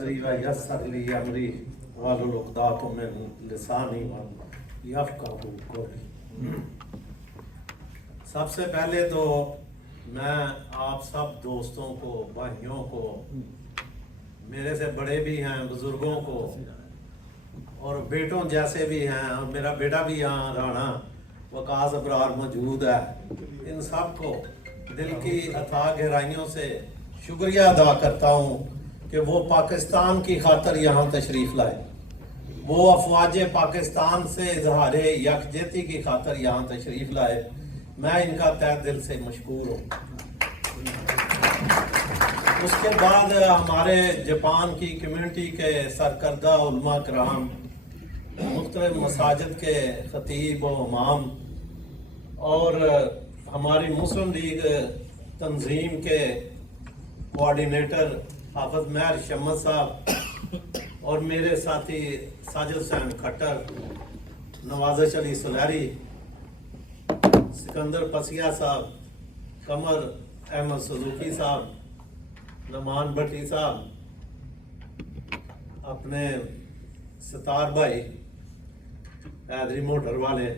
صدری و یسر لی امری واحلل عقدۃ من لسانی یفقہوا قولی۔ سب سے پہلے تو میں آپ سب دوستوں کو، بھائیوں کو، میرے سے بڑے بھی ہیں، بزرگوں کو اور بیٹوں جیسے بھی ہیں، اور میرا بیٹا بھی یہاں رانا وقاص ابرار موجود ہے، ان سب کو دل کی اتھاہ گہرائیوں سے شکریہ ادا کرتا ہوں کہ وہ پاکستان کی خاطر یہاں تشریف لائے، وہ افواج پاکستان سے اظہار یکجہتی کی خاطر یہاں تشریف لائے۔ میں ان کا تہ دل سے مشکور ہوں۔ اس کے بعد ہمارے جاپان کی کمیونٹی کے سرکردہ علماء کرام، مختلف مساجد کے خطیب و امام، اور ہماری مسلم لیگ تنظیم کے کوارڈینیٹر حافظ مہر شمس صاحب، اور میرے ساتھی ساجد حسین کھٹر، نوازش علی سلیری، سکندر پسیا صاحب، قمر احمد سلوکی صاحب، نمان بھٹی صاحب، اپنے ستار بھائی حیدری موٹر والے،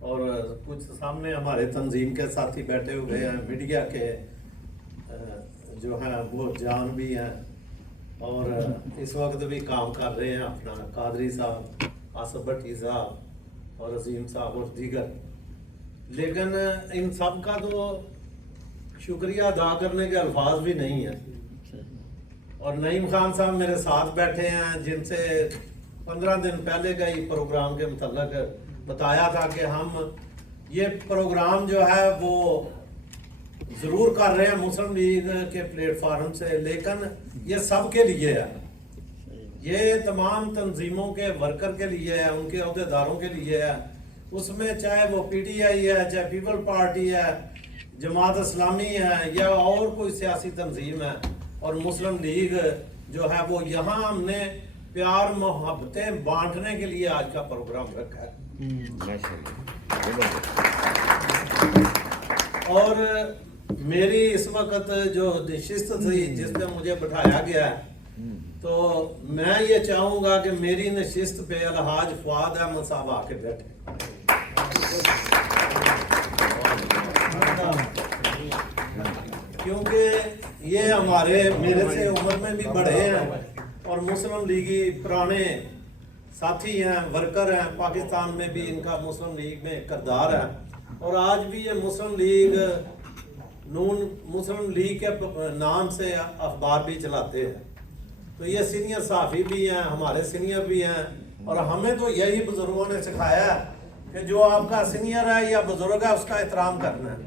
اور کچھ سامنے ہمارے تنظیم کے ساتھی بیٹھے ہوئے ہیں، میڈیا کے جو ہیں وہ جان بھی ہیں اور اس وقت بھی کام کر رہے ہیں، اپنا قادری صاحب، آصف بھٹی صاحب اور عظیم صاحب اور دیگر۔ لیکن ان سب کا تو شکریہ ادا کرنے کے الفاظ بھی نہیں ہیں۔ اور نعیم خان صاحب میرے ساتھ بیٹھے ہیں، جن سے 15 دن پہلے کا ہی پروگرام کے متعلق بتایا تھا کہ ہم یہ پروگرام جو ہے وہ ضرور کر رہے ہیں مسلم لیگ کے پلیٹ فارم سے، لیکن یہ سب کے لیے ہے، یہ تمام تنظیموں کے ورکر کے لیے ہے، ان کے عہدیداروں کے لیے ہے، اس میں چاہے وہ پی ٹی آئی ہے، چاہے پیپل پارٹی ہے، جماعت اسلامی ہے یا اور کوئی سیاسی تنظیم ہے، اور مسلم لیگ جو ہے وہ یہاں ہم نے پیار محبتیں بانٹنے کے لیے آج کا پروگرام رکھا ہے۔ اور میری اس وقت جو نشست تھی جس پہ مجھے بٹھایا گیا ہے، تو میں یہ چاہوں گا کہ میری نشست پہ الحاج فؤاد احمد صاحب آ کے بیٹھے، کیونکہ یہ ہمارے میرے سے عمر میں بھی بڑے ہیں اور مسلم لیگی پرانے ساتھی ہیں، ورکر ہیں، پاکستان میں بھی ان کا مسلم لیگ میں کردار ہے، اور آج بھی یہ مسلم لیگ نون مسلم لیگ کے نام سے اخبار بھی چلاتے ہیں، تو یہ سینئر صحافی بھی ہیں، ہمارے سینئر بھی ہیں، اور ہمیں تو یہی بزرگوں نے سکھایا ہے کہ جو آپ کا سینئر ہے یا بزرگ ہے اس کا احترام کرنا ہے۔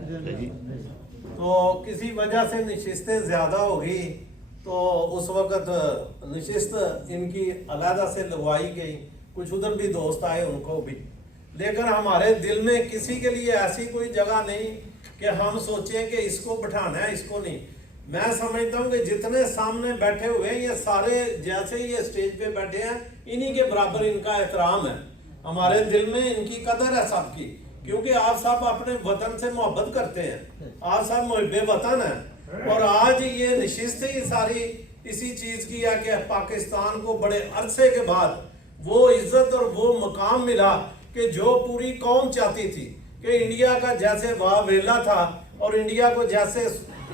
تو کسی وجہ سے نشستیں زیادہ ہوگی تو اس وقت نشست ان کی علیحدہ سے لگوائی گئی، کچھ ادھر بھی دوست آئے ان کو بھی، لیکن ہمارے دل میں کسی کے لیے ایسی کوئی جگہ نہیں کہ ہم سوچیں کہ اس کو بٹھانا ہے اس کو نہیں۔ میں سمجھتا ہوں کہ جتنے سامنے بیٹھے ہوئے ہیں یہ سارے جیسے ہی یہ سٹیج پہ بیٹھے ہیں انہی کے برابر ان کا احترام ہے، ہمارے دل میں ان کی قدر ہے سب کی، کیونکہ آپ سب اپنے وطن سے محبت کرتے ہیں، آپ سب محب وطن ہیں، اور آج یہ نشست ہی ساری اسی چیز کی ہے کہ پاکستان کو بڑے عرصے کے بعد وہ عزت اور وہ مقام ملا کہ جو پوری قوم چاہتی تھی کہ انڈیا کا جیسے واویلا تھا، اور انڈیا کو جیسے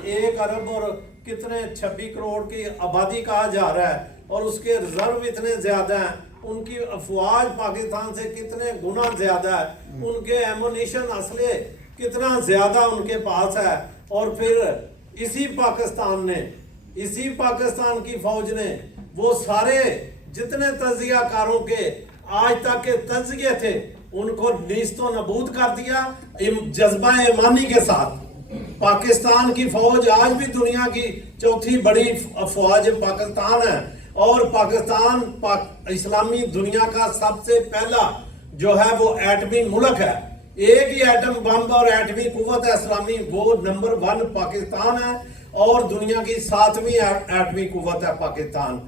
1 ارب اور کتنے 26 کروڑ کی آبادی کہا جا رہا ہے، اور اس کے ریزرو اتنے زیادہ ہیں، ان کی افواج پاکستان سے کتنے گنا زیادہ ہے، ان کے ایمونیشن اسلحے کتنا زیادہ ان کے پاس ہے، اور پھر اسی پاکستان کی فوج نے وہ سارے جتنے تجزیہ کاروں کے آج تک کے تجزیے تھے ان کو نیست و نابود کر دیا جذبہ ایمانی کے ساتھ۔ پاکستان کی فوج آج بھی دنیا کی چوتھی بڑی افواج پاکستان ہے، اور پاکستان اسلامی دنیا کا سب سے پہلا جو ہے وہ ایٹمی ملک ہے، ایک ہی ایٹم بم اور ایٹمی قوت ہے اسلامی، وہ نمبر 1 پاکستان ہے، اور دنیا کی 7ویں ایٹمی قوت ہے پاکستان،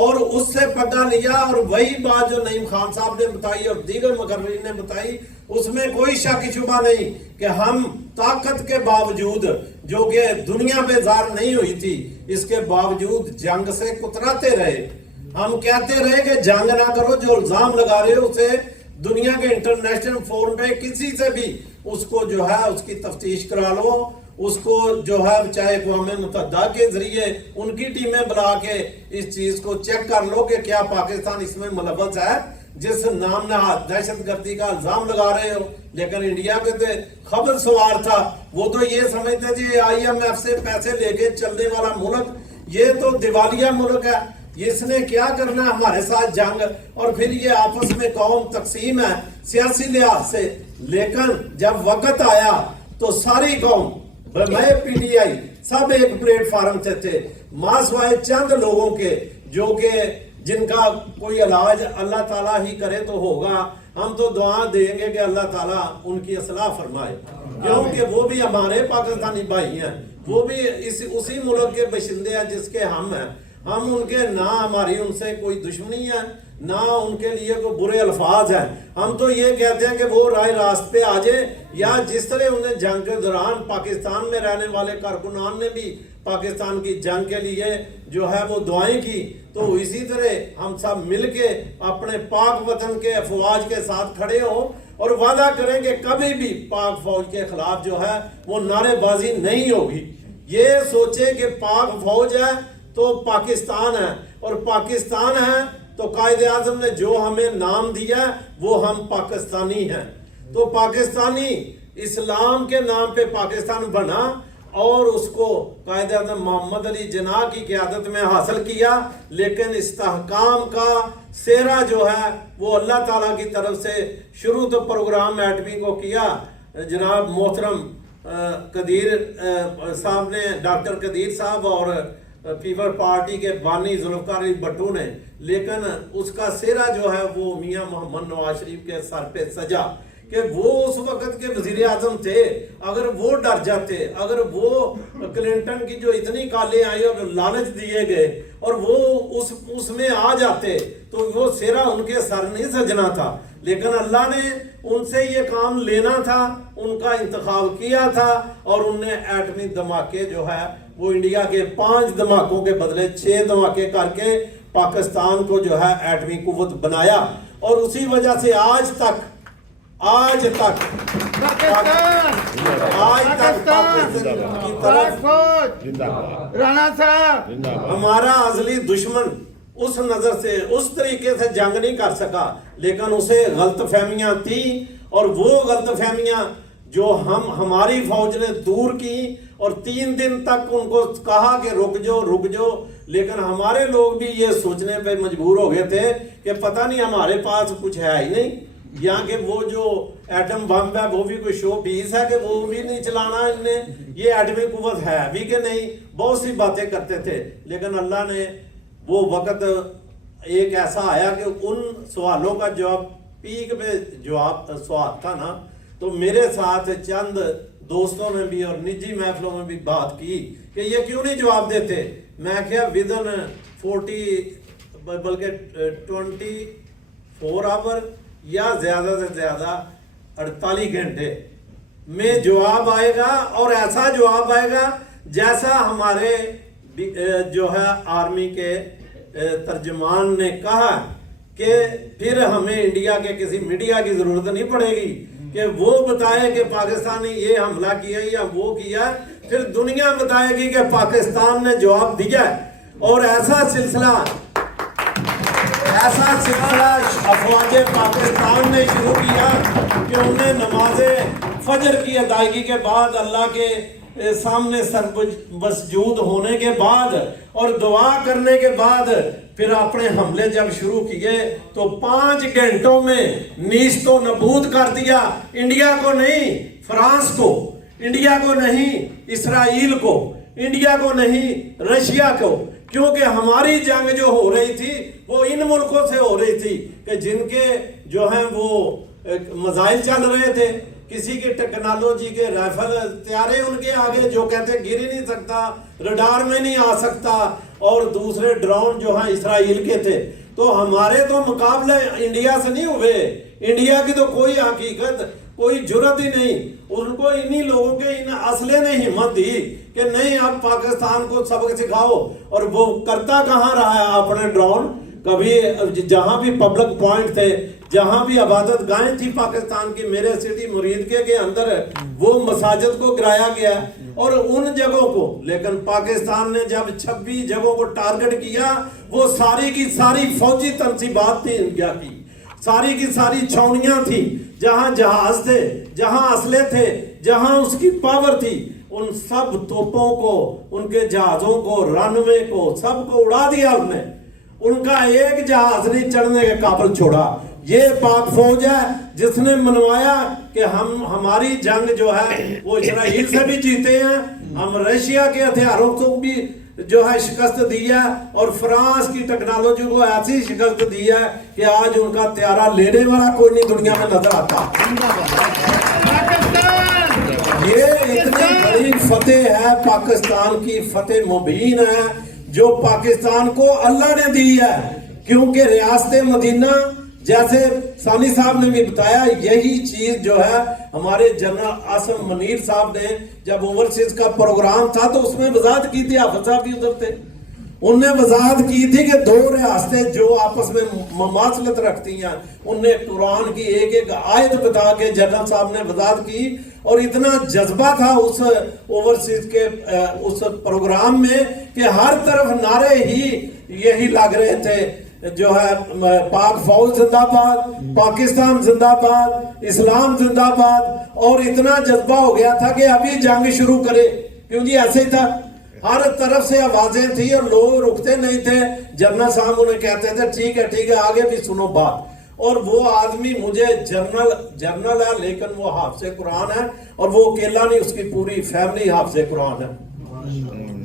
اور اس سے پتہ لیا، اور وہی بات جو نعیم خان صاحب نے بتائی اور دیگر مقررین نے بتائی، اس میں کوئی شک شبہ نہیں کہ ہم طاقت کے باوجود جو کہ دنیا پہ ظاہر نہیں ہوئی تھی، اس کے باوجود جنگ سے کتراتے رہے. ہم کہتے رہے کہ جنگ نہ کرو، جو الزام لگا رہے ہو اسے دنیا کے انٹرنیشنل فورم پہ کسی سے بھی اس کو جو ہے اس کی تفتیش کرا لو، اس کو جو ہے چاہے اقوام متحدہ کے ذریعے ان کی ٹیمیں بلا کے اس چیز کو چیک کر لو کہ کیا پاکستان اس میں ملوث ہے. جس نام نہاد دہشت گردی کا الزام لگا رہے ہو، لیکن انڈیا کے تو خبر سوار تھا، وہ تو یہ سمجھتے جی IMF سے پیسے لے کے چلنے والا ملک، یہ تو دیوالیہ ملک ہے، اس نے کیا کرنا ہمارے ساتھ جنگ. اور پھر یہ آپس میں قوم تقسیم ہے سیاسی لحاظ سے. لیکن جب وقت آیا تو ساری قوم، میں PTI سب ایک پلیٹ فارم سے تھے، ماسوائے چند لوگوں کے جو کہ جن کا کوئی علاج اللہ تعالیٰ ہی کرے تو ہوگا. ہم تو دعا دیں گے کہ اللہ تعالیٰ ان کی اصلاح فرمائے، کیونکہ وہ بھی ہمارے پاکستانی بھائی ہیں، وہ بھی اسی ملک کے باشندے ہیں جس کے ہم ہیں. ہم ان کے نہ ہماری ان سے کوئی دشمنی ہے، نہ ان کے لیے کوئی برے الفاظ ہیں. ہم تو یہ کہتے ہیں کہ وہ رائے راست پہ آ جائے، یا جس طرح انہیں جنگ کے دوران پاکستان میں رہنے والے کارکنان نے بھی پاکستان کی جنگ کے لیے جو ہے وہ دعائیں کی، تو اسی طرح ہم سب مل کے اپنے پاک وطن کے افواج کے ساتھ کھڑے ہوں اور وعدہ کریں کہ کبھی بھی پاک فوج کے خلاف جو ہے وہ نعرے بازی نہیں ہوگی. یہ سوچے کہ پاک فوج ہے تو پاکستان ہے، اور پاکستان ہے تو قائد اعظم نے جو ہمیں نام دیا وہ ہم پاکستانی ہیں. تو پاکستانی اسلام کے نام پہ پاکستان بنا اور اس کو قائد اعظم محمد علی جناح کی قیادت میں حاصل کیا. لیکن استحکام کا سہرا جو ہے وہ اللہ تعالیٰ کی طرف سے شروع تو پروگرام ایٹمی کو کیا جناب محترم قدیر صاحب نے، ڈاکٹر قدیر صاحب اور پیپل پارٹی کے بانی ذوالفقار علی بھٹو نے، لیکن اس کا سہرا جو ہے وہ میاں محمد نواز شریف کے سر پہ سجا کہ وہ اس وقت کے وزیر اعظم تھے. اگر وہ ڈر جاتے، اگر وہ کلنٹن کی جو اتنی کالیں آئی اور لالچ دیے گئے اور وہ اس میں آ جاتے تو وہ سہرا ان کے سر نہیں سجنا تھا. لیکن اللہ نے ان سے یہ کام لینا تھا، ان کا انتخاب کیا تھا، اور ان نے ایٹمی دھماکے جو ہے وہ انڈیا کے 5 دھماکوں کے بدلے 6 دھماکے کر کے پاکستان کو جو ہے ایٹمی قوت بنایا. اور اسی وجہ سے آج تک ہمارا ازلی دشمن اس نظر سے اس طریقے سے جنگ نہیں کر سکا، لیکن اسے غلط فہمیاں تھیں، اور وہ غلط فہمیاں جو ہماری فوج نے دور کی، اور 3 دن تک ان کو کہا کہ رک جاؤ. لیکن ہمارے لوگ بھی یہ سوچنے پہ مجبور ہو گئے تھے کہ پتہ نہیں ہمارے پاس کچھ ہے ہی نہیں، یا کہ وہ جو ایٹم بم ہے وہ بھی کوئی شو پیس ہے کہ وہ بھی نہیں چلانا ان نے، یہ ایٹمی قوت ہے بھی کہ نہیں. بہت سی باتیں کرتے تھے. لیکن اللہ نے وہ وقت ایک ایسا آیا کہ ان سوالوں کا جواب پیک پہ جواب سوال تھا نا، تو میرے ساتھ چند دوستوں نے بھی اور نجی محفلوں میں بھی بات کی کہ یہ کیوں نہیں جواب دیتے. میں کیا ودن 40 بلکہ 24 آور یا زیادہ سے زیادہ 48 گھنٹے میں جواب آئے گا، اور ایسا جواب آئے گا جیسا ہمارے جو ہے آرمی کے ترجمان نے کہا کہ پھر ہمیں انڈیا کے کسی میڈیا کی ضرورت نہیں پڑے گی کہ وہ بتائے کہ پاکستان نے یہ حملہ کیا یا وہ کیا، پھر دنیا بتائے گی کہ پاکستان نے جواب دیا. اور ایسا سلسلہ افواج پاکستان نے شروع کیا کہ انہیں نماز فجر کی ادائیگی کے بعد، اللہ کے سامنے سر مسجود ہونے کے بعد اور دعا کرنے کے بعد، پھر اپنے حملے جب شروع کیے تو 5 گھنٹوں میں نیست و نابود کر دیا. انڈیا کو نہیں فرانس کو، انڈیا کو نہیں اسرائیل کو، انڈیا کو نہیں رشیا کو، کیونکہ ہماری جنگ جو ہو رہی تھی وہ ان ملکوں سے ہو رہی تھی کہ جن کے جو ہیں وہ مزائل چل رہے تھے. کسی کی ٹیکنالوجی کے رائفل تیارے ان کے آگے جو کہتے گر ہی نہیں سکتا، رڈار میں نہیں آ سکتا، اور دوسرے ڈرون جو ہیں اسرائیل کے تھے. تو ہمارے تو مقابلے انڈیا سے نہیں ہوئے. انڈیا کی تو کوئی حقیقت कोई जुर्रत ही नहीं। उनको इन्हीं लोगों के इन असले ने हिम्मत दी कि नहीं आप पाकिस्तान को सबक सिखाओ। और वो करता कहाँ रहा है अपने ड्रोन, कभी जहां भी पब्लिक पॉइंट थे, जहां भी इबादत गाहें थी पाकिस्तान की, मेरे सिटी मुरीदके के अंदर वो मसाजिद को गिराया गया और उन जगहों को, लेकिन पाकिस्तान ने जब 26 जगहों को टारगेट किया, वो सारी की सारी फौजी तनसीबात थी इंडिया की, सारी की सारी छावनियां थी, जहां जहाज थे, जहां असले थे, जहां उसकी पावर थी, उन सब तोपों को, उनके जहाजों को, रनवे को, सबको उड़ा दिया उसने। उनका एक जहाज नहीं चढ़ने के काबिल छोड़ा। ये पाक फौज है जिसने मनवाया कि हमारी जंग जो है वो इसराइल से भी जीते हैं, हम रशिया के हथियारों को भी जो है शिकस्त दी है, और फ्रांस की टेक्नोलॉजी को ऐसी शिकस्त दी है कि आज उनका त्यारा लेने वाला कोई नहीं दुनिया में नजर आता। ये इतनी बड़ी फतेह है, पाकिस्तान की फतेह मुबीन है जो पाकिस्तान को अल्लाह ने दी है। क्योंकि रियासत मदीना, जैसे सानी साहब ने भी बताया, यही चीज जो है हमारे जनरल आसम मुनीर साहब ने जब ओवरसीज का प्रोग्राम था तो उसमें वजाहत की थी, हाफिज साहब भी उधर थे, उनने वजाहत की थी कि दो रियासतें जो आपस में ममासलत रखती हैं, उनने कुरान की एक एक आयत बता के जनरल साहब ने वजाहत की। और इतना जज्बा था उस ओवरसीज के उस प्रोग्राम में कि हर तरफ नारे ही यही लग रहे थे, जो है पाक फौज जिंदाबाद, पाकिस्तान जिंदाबाद, इस्लाम जिंदाबाद। और इतना जज्बा हो गया था कि अभी जंग शुरू करे, क्योंकि ऐसे ही था, हर तरफ से आवाजें थी और लोग रुकते नहीं थे। जनरल साहब उन्हें कहते थे ठीक है आगे भी सुनो बात। और वो आदमी मुझे जनरल है लेकिन वो हाफिज़े कुरान है, और वो अकेला नहीं, उसकी पूरी फैमिली हाफिज़े कुरान है,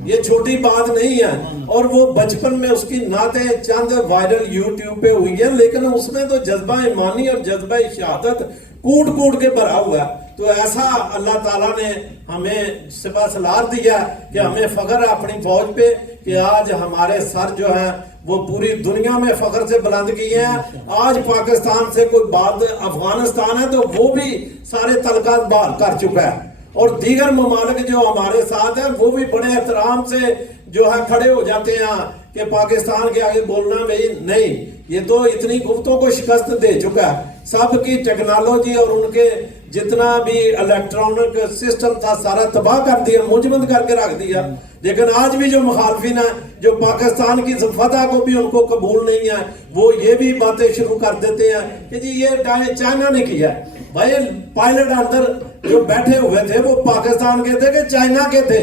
ये छोटी बात नहीं है। और वो बचपन में उसकी नातें चंद वायरल यूट्यूब पे हुई है, लेकिन उसमें तो जज्बा ईमानी और जज्बा शहादत कूट कूट के भरा हुआ है। तो ऐसा अल्लाह ताला ने हमें सिपा सलार दिया कि हमें फख्र है अपनी फौज पे कि आज हमारे सर जो है वो पूरी दुनिया में फख्र से बुलंद किए हैं। आज पाकिस्तान से कोई बात अफगानिस्तान है तो वो भी सारे तलकात बहाल कर चुका है, और दीगर ममालिक जो हमारे साथ हैं वो भी बड़े एहतराम से जो है खड़े हो जाते हैं कि पाकिस्तान के आगे बोलना भाई नहीं, ये तो इतनी गुफ्तों को शिकस्त दे चुका है। सबकी टेक्नोलॉजी और उनके जितना भी इलेक्ट्रॉनिक सिस्टम था सारा तबाह कर दिया, मुजमद करके रख दिया। लेकिन आज भी जो मुखालफिन है, जो पाकिस्तान की फतह को भी उनको कबूल नहीं है, वो ये भी बातें शुरू कर देते हैं कि जी ये चाइना ने किया। भाई पायलट अंदर जो बैठे हुए थे वो पाकिस्तान के थे कि चाइना के थे?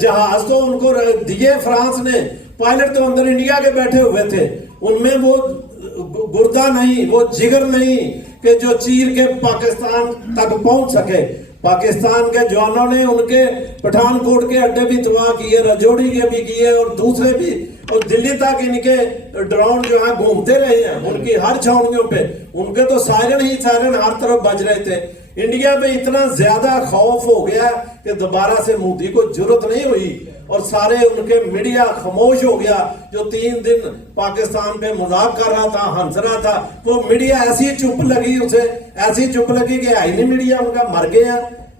जहाज तो उनको दिए फ्रांस ने, पायलट तो अंदर इंडिया के बैठे हुए थे। उनमें वो गुर्दा नहीं, वो जिगर नहीं कि जो चीर के पाकिस्तान तक पहुंच सके। पाकिस्तान के जवानों ने उनके पठानकोट के अड्डे भी तबाह किए, रजौड़ी के भी किए और दूसरे भी, और दिल्ली तक इनके ड्रोन जो है घूमते रहे हैं उनकी हर छावनियों पे। उनके तो सायरन ही सायरन हर तरफ बज रहे थे। इंडिया में इतना ज्यादा खौफ हो गया कि दोबारा से मोदी को जरूरत नहीं हुई और सारे उनके मीडिया खामोश हो गया। जो 3 दिन पाकिस्तान पे मजाक कर रहा था, हंस रहा था, वो मीडिया ऐसी चुप लगी, उसे ऐसी चुप लगी कि आई नहीं मीडिया, उनका मर गया।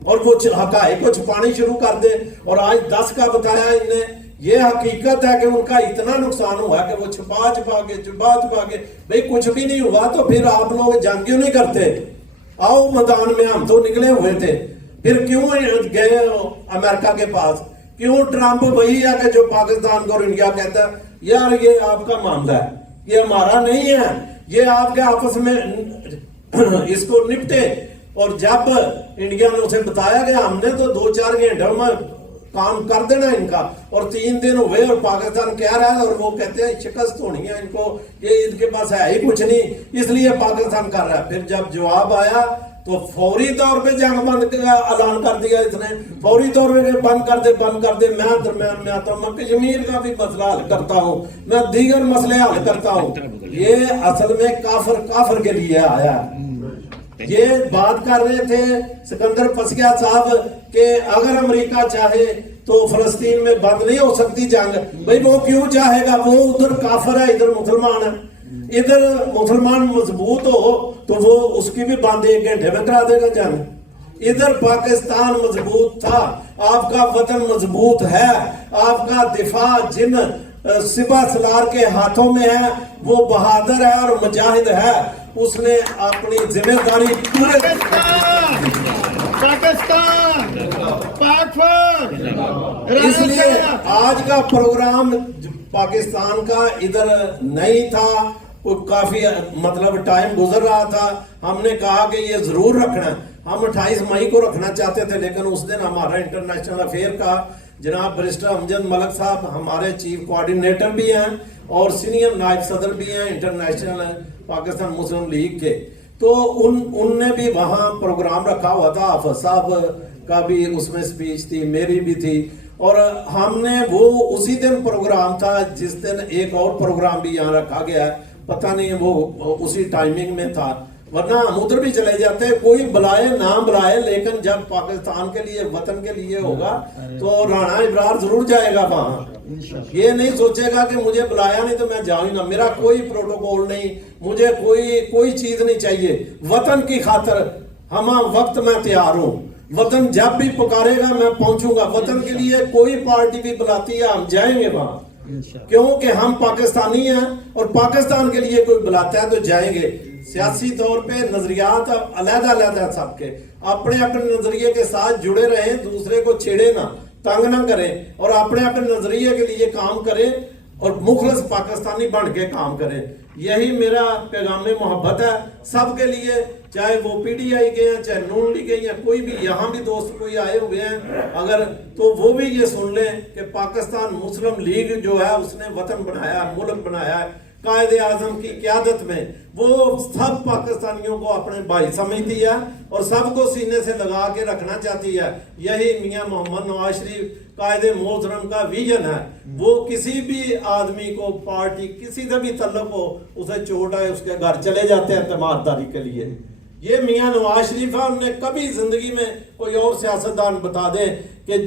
और वो हकायक को छुपानी शुरू कर दे। और आज 10 का बताया इनने, ये हकीकत है कि उनका इतना नुकसान हुआ कि वो छुपा छुपा के भाई कुछ भी नहीं हुआ तो फिर आप लोग जंग क्यों नहीं करते? आओ मैदान में, हम तो निकले हुए थे, फिर क्यों गए अमेरिका के पास? क्यों ट्रंप वही है कि जो पाकिस्तान को और इंडिया कहता है यार ये आपका मामला है, ये हमारा नहीं है, ये आपके आपस में इसको निपटे। और जब इंडिया ने उसे बताया कि हमने तो 2-4 घंटे में काम कर देना इनका, और 3 दिन हुए और पाकिस्तान कह रहा है और वो कहते हैं शिकस्त होनी है इनको, ये इनके पास है ही कुछ नहीं, इसलिए पाकिस्तान कर रहा है। फिर जब जवाब आया तो फौरी तौर पे जंग बंद का ऐलान कर दिया इसने, फौरी तौर पे बंद कर दे। मैं दरम्यान में आता हूँ, मैं कश्मीर का भी मसला हल करता हूँ, मैं दीगर मसले हल करता हूँ। ये असल में काफर के लिए आया। ये बात कर रहे थे सिकंदर पसिया साहब के अगर अमेरिका चाहे तो फलस्तीन में बंद नहीं हो सकती जंग। भाई वो क्यों चाहेगा? वो उधर काफर है, इधर मुसलमान है। इधर मुसलमान मजबूत हो तो वो उसकी भी बांध 1 घंटे में करा देगा जंग। इधर पाकिस्तान मजबूत था, आपका वतन मजबूत है, आपका दिफा जिन सिपा सलार के हाथों में है, वो बहादुर है और मुजाहिद है, उसने अपनी जिम्मेदारी पूरे इसलिए आज का प्रोग्राम पाकिस्तान का इधर नहीं था, वो काफी मतलब टाइम गुजर रहा था। हमने कहा कि ये जरूर रखना, हम 28 मई को रखना चाहते थे, लेकिन उस दिन हमारा इंटरनेशनल अफेयर का जनाब बैरिस्टर अमजद मलक साहब हमारे चीफ कोऑर्डिनेटर भी हैं और सीनियर नायब सदर भी हैं इंटरनेशनल पाकिस्तान मुस्लिम लीग के, तो उनने भी वहाँ प्रोग्राम रखा हुआ था। हाफिज साहब का भी उसमें स्पीच थी, मेरी भी थी, और हमने वो उसी दिन प्रोग्राम था जिस दिन एक और प्रोग्राम भी यहाँ रखा गया है, पता नहीं वो उसी टाइमिंग में था, वरना हम उधर भी चले जाते, कोई बुलाए ना बुलाए, लेकिन जब पाकिस्तान के लिए वतन के लिए होगा तो राणा इब्रार जरूर जाएगा वहाँ। ये नहीं सोचेगा कि मुझे बुलाया नहीं तो मैं जाऊँ ना, मेरा कोई प्रोटोकॉल नहीं, मुझे कोई चीज नहीं चाहिए, वतन की खातर हम वक्त में तैयार हूँ, वतन जब भी पुकारेगा मैं पहुंचूंगा, वतन के लिए कोई पार्टी भी बुलाती है हम जाएंगे वहां, क्योंकि हम पाकिस्तानी हैं और पाकिस्तान के लिए कोई बुलाता है तो जाएंगे। सियासी तौर पे नजरियात अलग अलग है सबके, अपने अपने नजरिए के साथ जुड़े रहें, दूसरे को छेड़े ना, तंग ना करें और अपने अपने नजरिए के लिए काम करें और मुखलस पाकिस्तानी बन के काम करें। यही मेरा पैगाम मोहब्बत है सबके लिए, चाहे वो पीडीआई के हैं, चाहे नून लीग के, या कोई भी यहाँ भी दोस्त कोई आए हुए हैं अगर, तो वो भी ये सुन लें कि पाकिस्तान मुस्लिम लीग जो है उसने वतन बनाया, मुल्क बनाया है कायदे आजम की क़यादत में, वो सब पाकिस्तानियों को अपने भाई समझती है और सबको सीने से लगा के रखना चाहती है। यही मियां मोहम्मद नवाज शरीफ कायदे मोहतरम का विजन है। वो किसी भी आदमी को, पार्टी किसी से भी तल्लुक हो, उसे चोट आए उसके घर चले जाते हैं तमारदारी के लिए। ये मियां नवाज शरीफ है, उन्हें कभी जिंदगी में कोई और सियासतदान बता दे कि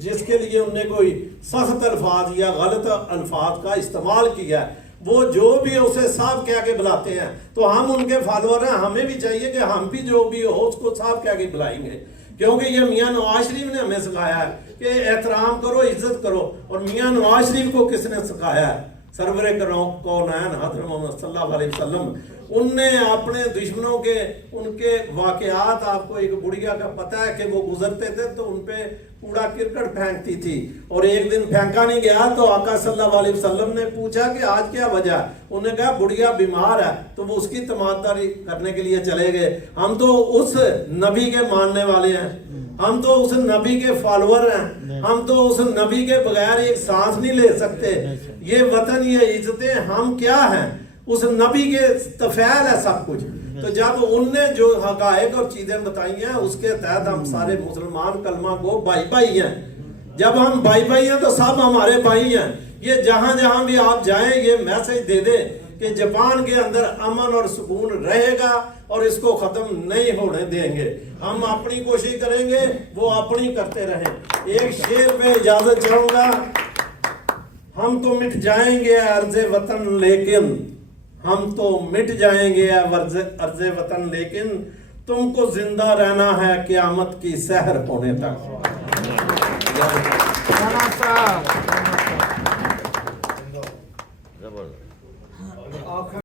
जिसके लिए उन्हें कोई सख्त अल्फाज या गलत अल्फाज का इस्तेमाल किया, वो जो भी उसे साफ कह के बुलाते हैं, तो हम उनके फॉलोअर हैं, हमें भी चाहिए कि हम भी जो भी हो उसको साफ कह के बुलाएंगे, क्योंकि ये मियां नवाज शरीफ ने हमें सिखाया है कि एहतराम करो, इज्जत करो। और मियां नवाज शरीफ को किसने सिखाया है? सरवरे कौनैन हज़रत मोहम्मद सल्लल्लाहु अलैहि वसल्लम, उनने अपने दुश्मनों के उनके वाकयात, आपको एक बुढ़िया का पता है कि वो गुजरते थे तो उनपे कूड़ा किरकट फेंकती थी और एक दिन फेंका नहीं गया तो आका सल्लल्लाहु अलैहि वसल्लम ने पूछा कि आज क्या वजह, उन्होंने कहा बुढ़िया बीमार है, तो वो उसकी तमादारी करने के लिए चले गए। हम तो उस नबी के मानने वाले हैं, हम तो उस नबी के फॉलोअर हैं, हम तो उस नबी के बगैर एक सांस नहीं ले सकते। ये वतन, ये इज्जतें, हम क्या हैं? उस नबी के तफैल है सब कुछ। तो जब उनने जो हकायक और चीजें बताई हैं उसके तहत हम सारे मुसलमान कलमा को भाई भाई हैं। जब हम भाई भाई हैं तो सब हमारे भाई हैं। ये जहां जहां भी आप जाएं ये मैसेज दे दे कि जापान के अंदर अमन और सुकून रहेगा और इसको खत्म नहीं होने देंगे। हम अपनी कोशिश करेंगे, वो अपनी करते रहें। एक शेर पे इजाजत चाहूंगा, हम तो मिट जाएंगे अर्ज़े वतन लेकिन, हम तो मिट जाएंगे अर्ज़े वतन लेकिन, तुमको जिंदा रहना है क़यामत की सहर होने तक। जबरदस्त।